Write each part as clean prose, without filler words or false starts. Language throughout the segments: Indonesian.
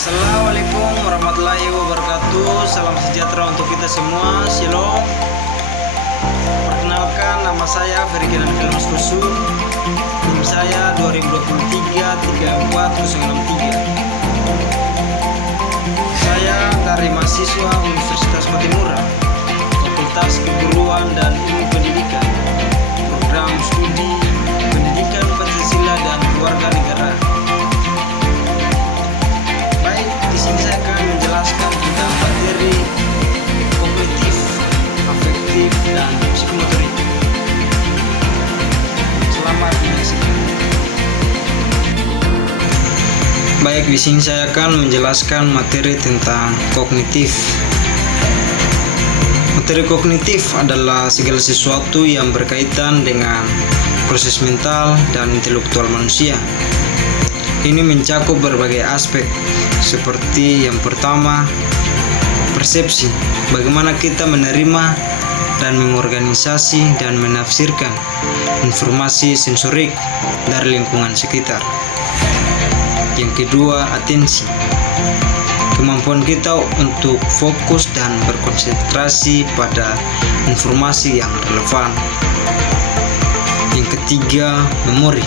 Assalamualaikum warahmatullahi wabarakatuh. Salam sejahtera untuk kita semua. Shalom. Perkenalkan, nama saya Ferdinand Filmus Kusu. Tim saya 2023-34063. Saya dari mahasiswa Universitas Patimura, Fakultas Keguruan dan Ilmu Pendidikan, Program Studi Pendidikan Pancasila dan Keluarga Negara. Saya akan menjelaskan tentang materi kognitif, afektif, dan psikomotorik. Selamat menyaksikan. Baik, di sini saya akan menjelaskan materi tentang kognitif. Materi kognitif adalah segala sesuatu yang berkaitan dengan proses mental dan intelektual manusia. Ini mencakup berbagai aspek, seperti yang pertama, persepsi, bagaimana kita menerima dan mengorganisasi dan menafsirkan informasi sensorik dari lingkungan sekitar. Yang kedua, atensi, kemampuan kita untuk fokus dan berkonsentrasi pada informasi yang relevan. Yang ketiga, memori,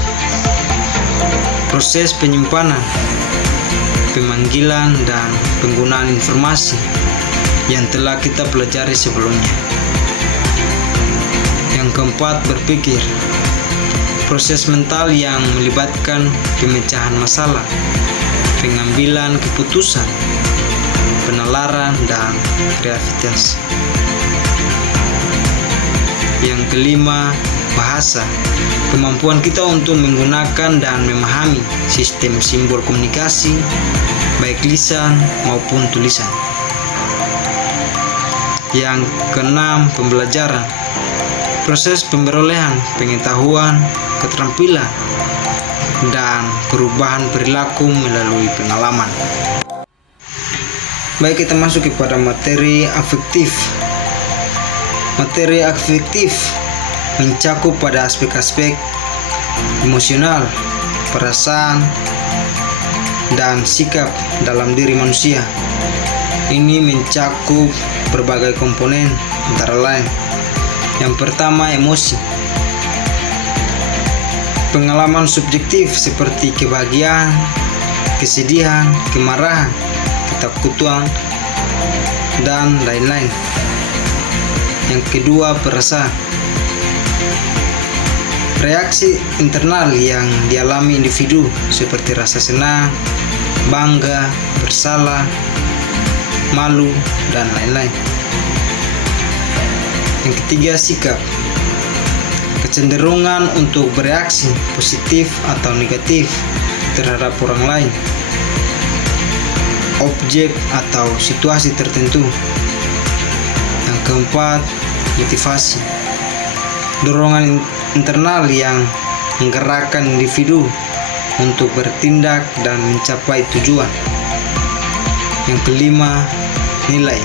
proses penyimpanan, pemanggilan, dan penggunaan informasi yang telah kita pelajari sebelumnya. Yang keempat, berpikir, proses mental yang melibatkan pemecahan masalah, pengambilan keputusan, penalaran, dan kreativitas. Yang kelima, bahasa, kemampuan kita untuk menggunakan dan memahami sistem simbol komunikasi, baik lisan maupun tulisan. Yang keenam, pembelajaran, proses pemberolehan pengetahuan, keterampilan, dan perubahan perilaku melalui pengalaman. Baik, kita masuk kepada materi afektif. Materi afektif mencakup pada aspek-aspek emosional, perasaan, dan sikap dalam diri manusia. Ini mencakup berbagai komponen, antara lain: yang pertama, emosi, pengalaman subjektif seperti kebahagiaan, kesedihan, kemarahan, ketakutan, dan lain-lain. Yang kedua, perasaan, reaksi internal yang dialami individu seperti rasa senang, bangga, bersalah, malu, dan lain-lain. Yang ketiga, sikap, kecenderungan untuk bereaksi positif atau negatif terhadap orang lain, objek, atau situasi tertentu. Yang keempat, motivasi, dorongan internal yang menggerakkan individu untuk bertindak dan mencapai tujuan. Yang kelima, nilai,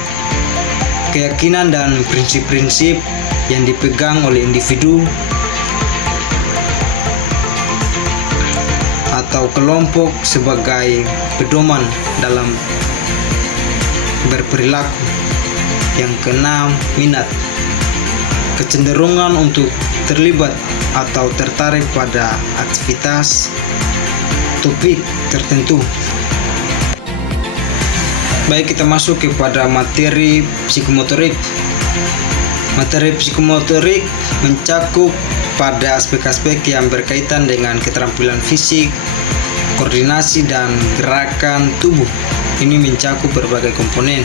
keyakinan dan prinsip-prinsip yang dipegang oleh individu atau kelompok sebagai pedoman dalam berperilaku. Yang keenam, minat, kecenderungan untuk terlibat atau tertarik pada aktivitas topik tertentu. Baik, kita masuk kepada materi psikomotorik. Materi psikomotorik mencakup pada aspek-aspek yang berkaitan dengan keterampilan fisik, koordinasi, dan gerakan tubuh. Ini mencakup berbagai komponen.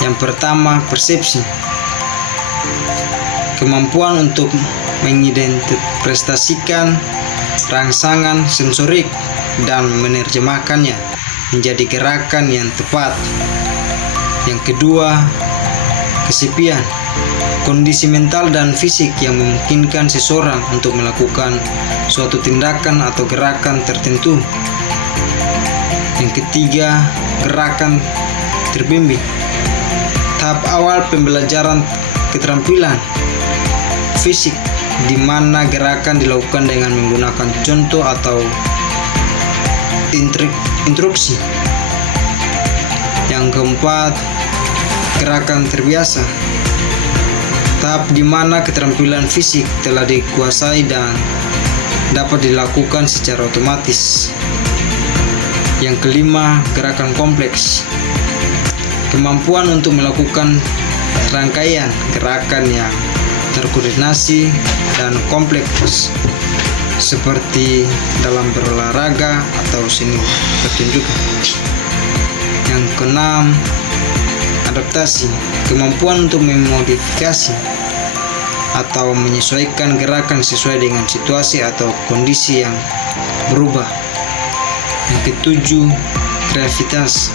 Yang pertama, persepsi, kemampuan untuk mengidentifikasikan rangsangan sensorik dan menerjemahkannya menjadi gerakan yang tepat. Yang kedua, kesepian, kondisi mental dan fisik yang memungkinkan seseorang untuk melakukan suatu tindakan atau gerakan tertentu. Yang ketiga, gerakan terbimbing, tahap awal pembelajaran keterampilan fisik di mana gerakan dilakukan dengan menggunakan contoh atau instruksi Yang keempat, gerakan terbiasa. Tahap di mana keterampilan fisik telah dikuasai dan dapat dilakukan secara otomatis. Yang kelima, gerakan kompleks. Kemampuan untuk melakukan rangkaian gerakan yang terkoordinasi dan kompleks seperti dalam berolahraga atau seni pertunjukan. Yang keenam, adaptasi. Kemampuan untuk memodifikasi atau menyesuaikan gerakan sesuai dengan situasi atau kondisi yang berubah. Yang ketujuh, kreativitas.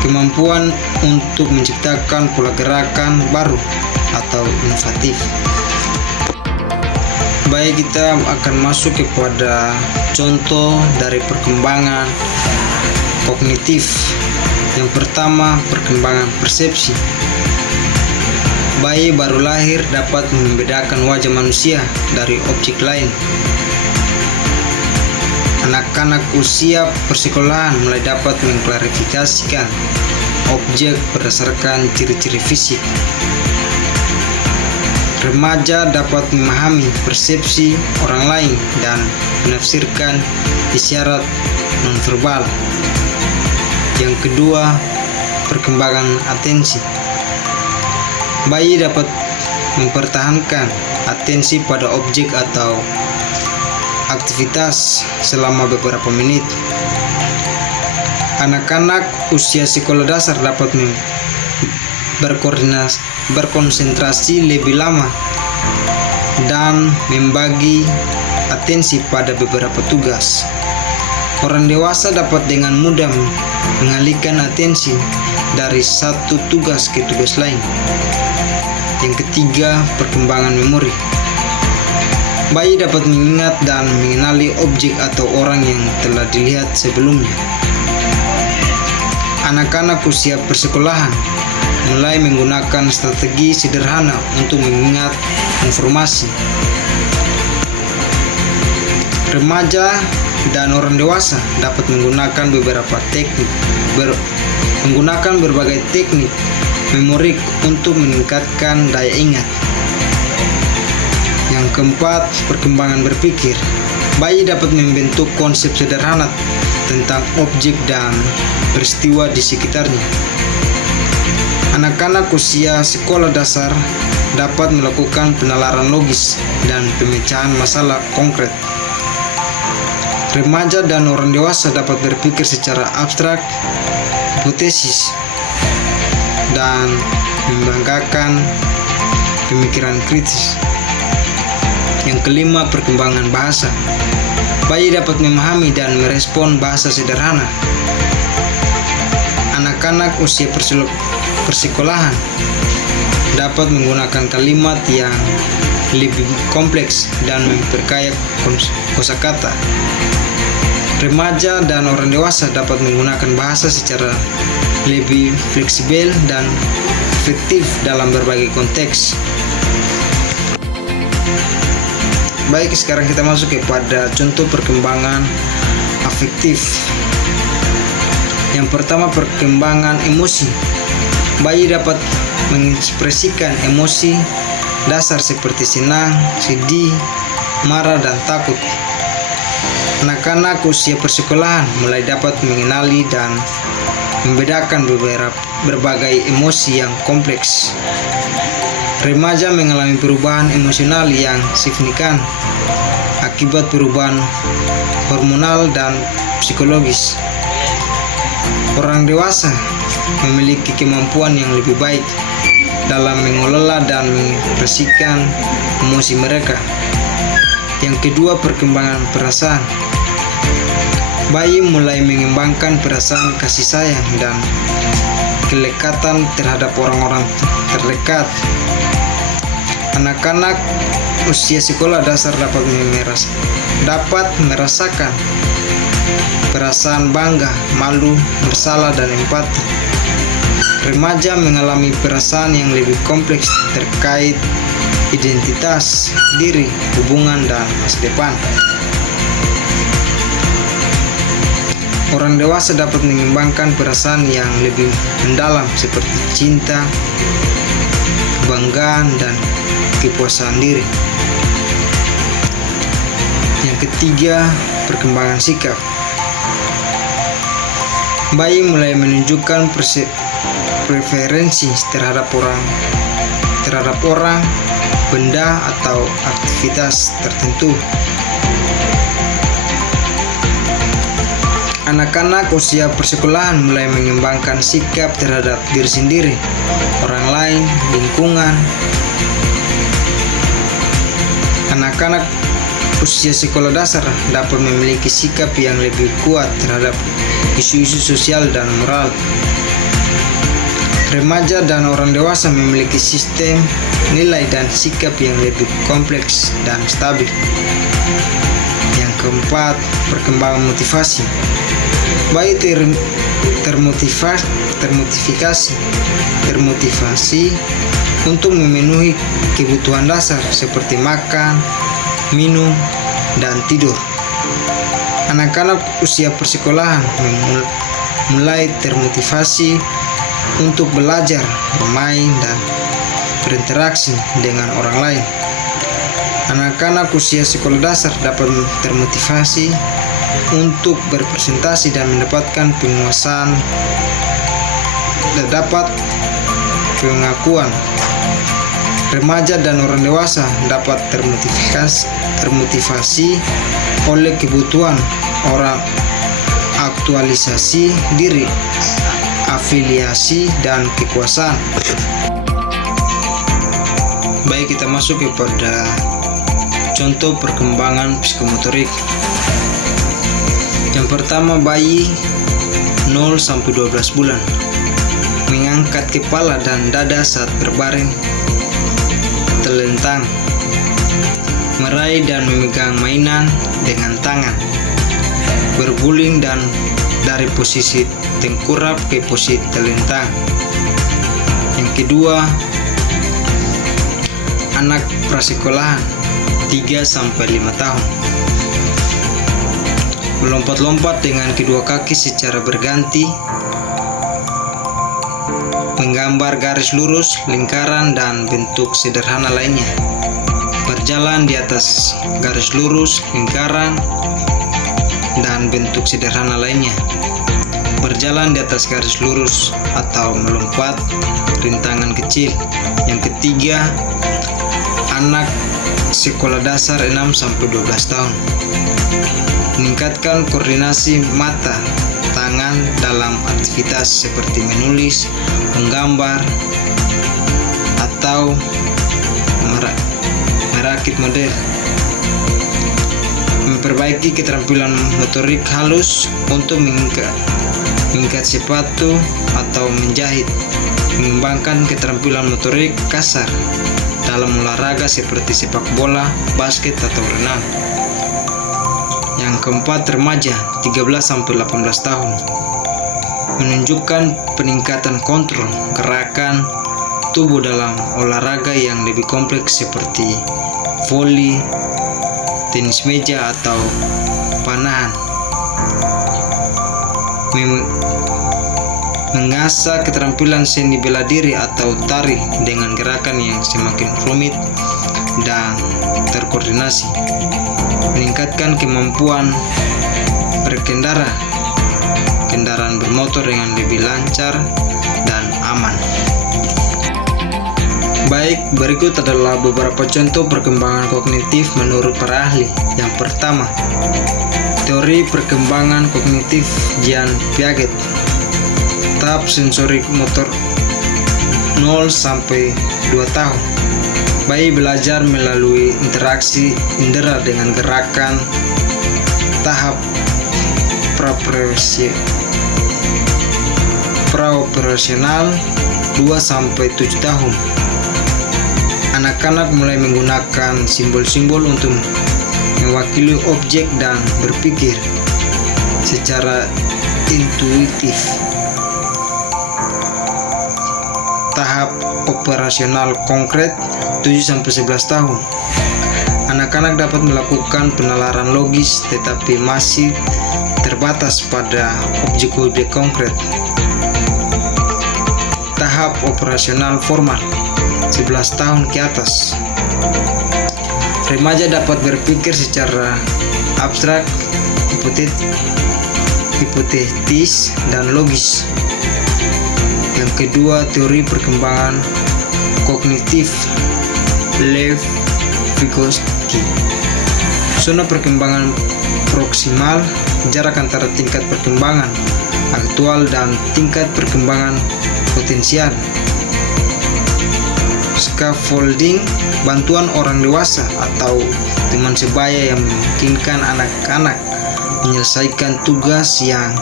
Kemampuan untuk menciptakan pola gerakan baru atau inovatif. Baik, kita akan masuk kepada contoh dari perkembangan kognitif. Yang pertama, perkembangan persepsi. Bayi baru lahir dapat membedakan wajah manusia dari objek lain. Anak-anak usia persekolahan mulai dapat mengklarifikasikan objek berdasarkan ciri-ciri fisik. Remaja dapat memahami persepsi orang lain dan menafsirkan isyarat nonverbal. Yang kedua, perkembangan atensi. Bayi dapat mempertahankan atensi pada objek atau aktivitas selama beberapa menit. Anak-anak usia sekolah dasar dapat berkonsentrasi lebih lama dan membagi atensi pada beberapa tugas. Orang dewasa dapat dengan mudah mengalihkan atensi dari satu tugas ke tugas lain. Yang ketiga, perkembangan memori. Bayi dapat mengingat dan mengenali objek atau orang yang telah dilihat sebelumnya. Anak-anak usia persekolahan mulai menggunakan strategi sederhana untuk mengingat informasi. Remaja dan orang dewasa dapat menggunakan berbagai teknik memorik untuk meningkatkan daya ingat. Yang keempat, perkembangan berpikir. Bayi dapat membentuk konsep sederhana tentang objek dan peristiwa di sekitarnya. Anak-anak usia sekolah dasar dapat melakukan penalaran logis dan pemecahan masalah konkret. Remaja dan orang dewasa dapat berpikir secara abstrak, hipotesis, dan membanggakan pemikiran kritis. Yang kelima, perkembangan bahasa. Bayi dapat memahami dan merespon bahasa sederhana. Anak-anak usia persekolahan dapat menggunakan kalimat yang lebih kompleks dan memperkaya kosakata. Remaja dan orang dewasa dapat menggunakan bahasa secara lebih fleksibel dan efektif dalam berbagai konteks. Baik, sekarang kita masuk kepada contoh perkembangan afektif. Yang pertama, perkembangan emosi. Bayi dapat mengekspresikan emosi dasar seperti senang, sedih, marah, dan takut. Anak-anak usia persekolahan mulai dapat mengenali dan membedakan berbagai emosi yang kompleks. Remaja mengalami perubahan emosional yang signifikan akibat perubahan hormonal dan psikologis. Orang dewasa memiliki kemampuan yang lebih baik dalam mengelola dan mengekspresikan emosi mereka. Yang kedua, perkembangan perasaan. Bayi mulai mengembangkan perasaan kasih sayang dan kelekatan terhadap orang-orang terdekat. Anak-anak usia sekolah dasar dapat merasakan perasaan bangga, malu, bersalah, dan empati. Remaja mengalami perasaan yang lebih kompleks terkait identitas diri, hubungan, dan masa depan. orang dewasa dapat mengembangkan perasaan yang lebih mendalam seperti cinta, kebanggaan, dan kepuasan diri. Yang ketiga, perkembangan sikap. Bayi mulai menunjukkan preferensi terhadap orang, benda, atau aktivitas tertentu. Anak-anak usia persekolahan mulai mengembangkan sikap terhadap diri sendiri, orang lain, lingkungan. Anak-anak usia sekolah dasar dapat memiliki sikap yang lebih kuat terhadap isu-isu sosial dan moral. Remaja dan orang dewasa memiliki sistem nilai dan sikap yang lebih kompleks dan stabil. Yang keempat, perkembangan motivasi. Bayi termotivasi untuk memenuhi kebutuhan dasar seperti makan, minum, dan tidur. Anak-anak usia persekolahan mulai termotivasi untuk belajar, bermain, dan berinteraksi dengan orang lain. Anak-anak usia sekolah dasar dapat termotivasi untuk berpresentasi dan mendapatkan penguasaan dan dapat pengakuan. Remaja dan orang dewasa dapat termotivasi oleh kebutuhan orang, aktualisasi diri, afiliasi, dan kekuasaan. Baik, kita masuk kepada contoh perkembangan psikomotorik. Yang pertama, bayi 0-12 bulan mengangkat kepala dan dada saat berbaring, telentang, meraih dan memegang mainan dengan tangan, berguling dan dari posisi tengkurap ke posisi telentang. Yang kedua, anak prasekolahan 3-5 tahun melompat-lompat dengan kedua kaki secara berganti, menggambar garis lurus, lingkaran, dan bentuk sederhana lainnya, berjalan di atas garis lurus, lingkaran, dan bentuk sederhana lainnya, berjalan di atas garis lurus atau melompat rintangan kecil. Yang ketiga, anak sekolah dasar 6-12 tahun meningkatkan koordinasi mata, tangan dalam aktivitas seperti menulis, menggambar, atau merakit model. Memperbaiki keterampilan motorik halus untuk mengikat sepatu atau menjahit. Mengembangkan keterampilan motorik kasar dalam olahraga seperti sepak bola, basket, atau renang. Yang keempat, remaja 13-18 tahun menunjukkan peningkatan kontrol gerakan tubuh dalam olahraga yang lebih kompleks seperti voli, tenis meja, atau panahan. Mengasah keterampilan seni bela diri atau tari dengan gerakan yang semakin rumit dan terkoordinasi. Meningkatkan kemampuan berkendara kendaraan bermotor dengan lebih lancar dan aman. Baik, berikut adalah beberapa contoh perkembangan kognitif menurut para ahli. Yang pertama, teori perkembangan kognitif Jean Piaget. Tahap sensorik motor 0-2 tahun. Bayi belajar melalui interaksi indera dengan gerakan. Tahap praoperasional 2-7 tahun. Anak-anak mulai menggunakan simbol-simbol untuk mewakili objek dan berpikir secara intuitif. Tahap operasional konkret 7-11 tahun. Anak-anak dapat melakukan penalaran logis tetapi masih terbatas pada objek-objek konkret. Tahap operasional formal 11 tahun ke atas. Remaja dapat berpikir secara abstrak, hipotetis, dan logis. Yang kedua, teori perkembangan kognitif Lev Vygotsky. Zona perkembangan proksimal, jarak antara tingkat perkembangan aktual dan tingkat perkembangan potensial. Scaffolding, bantuan orang dewasa atau teman sebaya yang memungkinkan anak-anak menyelesaikan tugas yang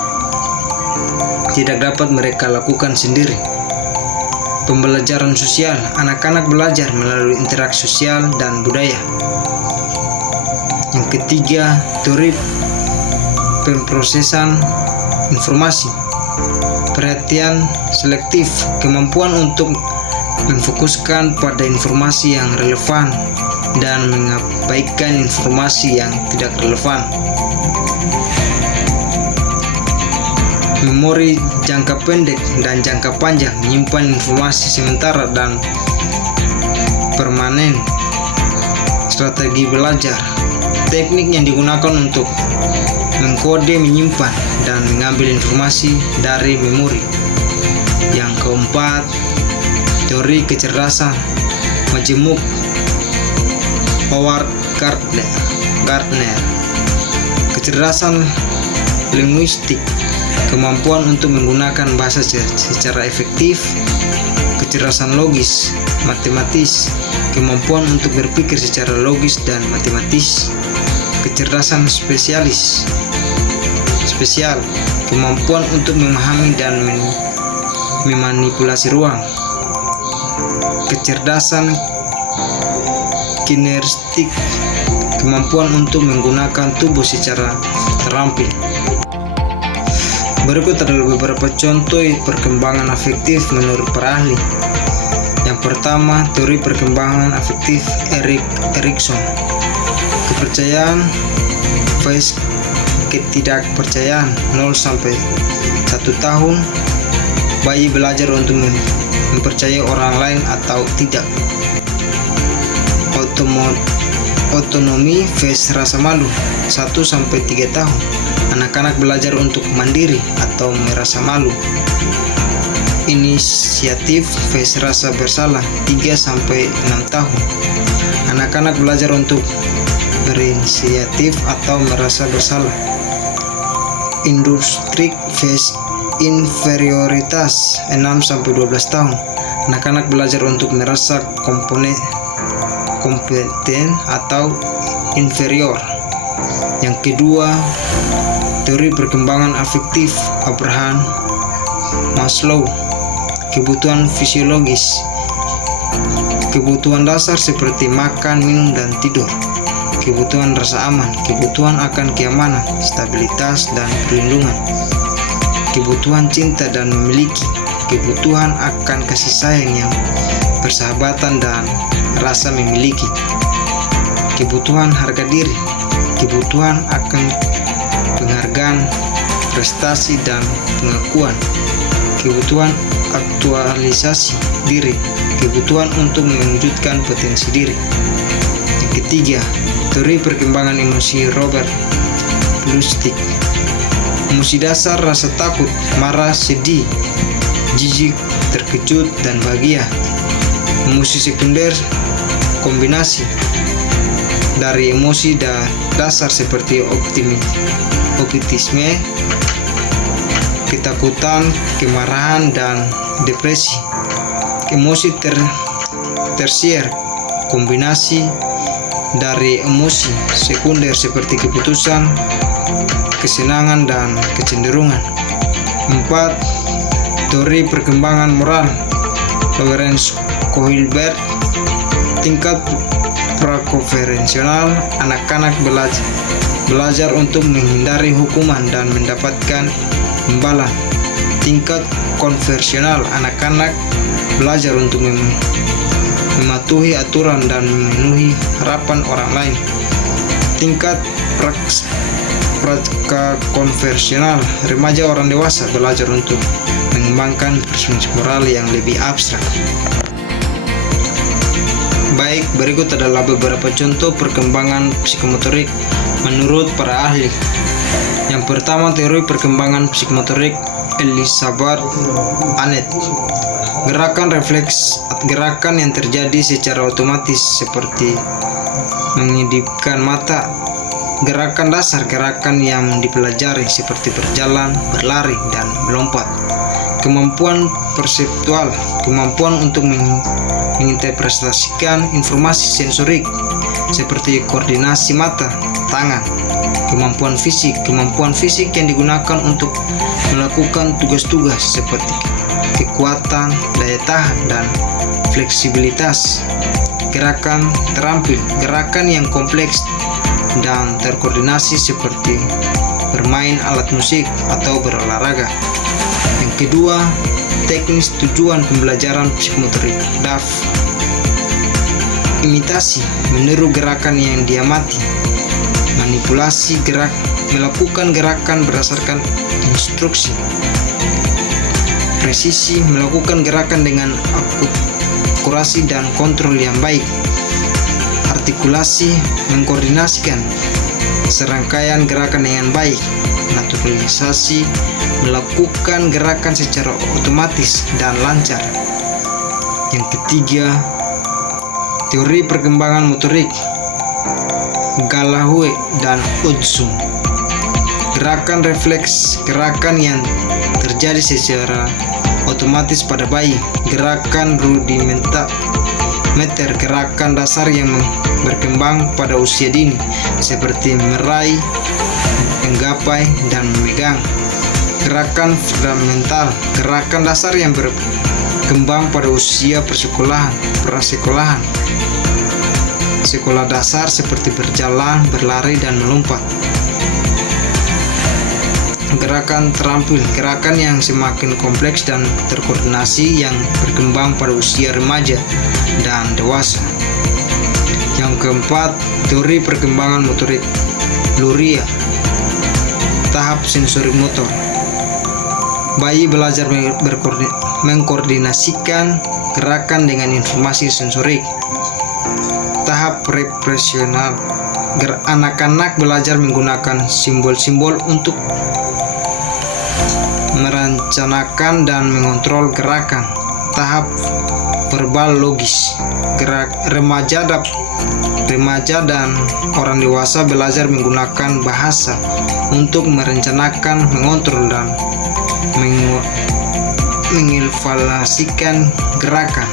tidak dapat mereka lakukan sendiri. Pembelajaran sosial, anak-anak belajar melalui interaksi sosial dan budaya. Yang ketiga, teori pemrosesan informasi. Perhatian selektif, kemampuan untuk memfokuskan pada informasi yang relevan dan mengabaikan informasi yang tidak relevan. Memori jangka pendek dan jangka panjang, menyimpan informasi sementara dan permanen. Strategi belajar, teknik yang digunakan untuk mengkode, menyimpan, dan mengambil informasi dari memori. Yang keempat, teori kecerdasan majemuk Howard Gardner. Kecerdasan linguistik, kemampuan untuk menggunakan bahasa secara efektif. Kecerdasan logis matematis, kemampuan untuk berpikir secara logis dan matematis. Kecerdasan spesial, kemampuan untuk memahami dan memanipulasi ruang. Kecerdasan kinerstik, kemampuan untuk menggunakan tubuh secara terampil. Berikut adalah beberapa contoh perkembangan afektif menurut para ahli. Yang pertama, teori perkembangan afektif Erikson. Kepercayaan phase ketidakpercayaan 0 sampai 1 tahun. Bayi belajar untuk mempercayai orang lain atau tidak. Otonomi phase rasa malu 1 sampai 3 tahun. Anak-anak belajar untuk mandiri atau merasa malu. Inisiatif phase rasa bersalah 3 sampai 6 tahun. Anak-anak belajar untuk berinisiatif atau merasa bersalah. Industri phase inferioritas 6 sampai 12 tahun. Anak-anak belajar untuk merasa kompeten atau inferior. Yang kedua, teori perkembangan afektif Abraham Maslow. Kebutuhan fisiologis, kebutuhan dasar seperti makan, minum, dan tidur. Kebutuhan rasa aman, kebutuhan akan keamanan, stabilitas, dan perlindungan. Kebutuhan cinta dan memiliki, kebutuhan akan kasih sayang yang persahabatan dan rasa memiliki. Kebutuhan harga diri, kebutuhan akan penghargaan, prestasi, dan pengakuan. Kebutuhan aktualisasi diri, kebutuhan untuk mewujudkan potensi diri. Yang ketiga, teori perkembangan emosi Robert Lustig. Emosi dasar rasa takut, marah, sedih, jijik, terkejut, dan bahagia. Emosi sekunder kombinasi dari emosi dasar seperti optimisme, ketakutan, kemarahan, dan depresi. Emosi tersier kombinasi dari emosi sekunder seperti keputusan, kesenangan, dan kecenderungan. 4. Teori perkembangan moral Lawrence Kohlberg. Tingkat prakonvensional, anak-anak belajar untuk menghindari hukuman dan mendapatkan imbalan. Tingkat konvensional, anak-anak belajar untuk mematuhi aturan dan memenuhi harapan orang lain. Tingkat konversional, remaja orang dewasa belajar untuk mengembangkan prinsip moral yang lebih abstrak. Baik, berikut adalah beberapa contoh perkembangan psikomotorik menurut para ahli. Yang pertama, teori perkembangan psikomotorik Elizabeth Annett. Gerakan refleks, gerakan yang terjadi secara otomatis seperti mengedipkan mata. Gerakan dasar, gerakan yang dipelajari seperti berjalan, berlari, dan melompat. Kemampuan perseptual, kemampuan untuk menginterpretasikan informasi sensorik seperti koordinasi mata, tangan. Kemampuan fisik yang digunakan untuk melakukan tugas-tugas seperti kekuatan, daya tahan, dan fleksibilitas. Gerakan terampil, gerakan yang kompleks dan terkoordinasi seperti bermain alat musik atau berolahraga. Yang kedua, teknis tujuan pembelajaran psikomotorik DAF. Imitasi, meniru gerakan yang diamati. Manipulasi gerak, melakukan gerakan berdasarkan instruksi. Presisi, melakukan gerakan dengan akurasi dan kontrol yang baik. Artikulasi, mengkoordinasikan serangkaian gerakan dengan baik. Naturalisasi, melakukan gerakan secara otomatis dan lancar. Yang ketiga, teori perkembangan motorik Gallahue dan Odson. Gerakan refleks, gerakan yang terjadi secara otomatis pada bayi. Gerakan rudimenter, gerakan dasar yang berkembang pada usia dini seperti meraih, menggapai, dan memegang. Gerakan fundamental, gerakan dasar yang berkembang pada usia prasekolahan, sekolah dasar seperti berjalan, berlari, dan melompat. Gerakan terampil, gerakan yang semakin kompleks dan terkoordinasi yang berkembang pada usia remaja dan dewasa. Yang keempat, teori perkembangan motorik Luria. Tahap sensorik motor. Bayi belajar mengkoordinasikan gerakan dengan informasi sensorik. Tahap represional. Anak-anak belajar menggunakan simbol-simbol untuk merencanakan dan mengontrol gerakan. Tahap verbal logis. Remaja dan orang dewasa belajar menggunakan bahasa untuk merencanakan, mengontrol, dan mengevaluasikan gerakan.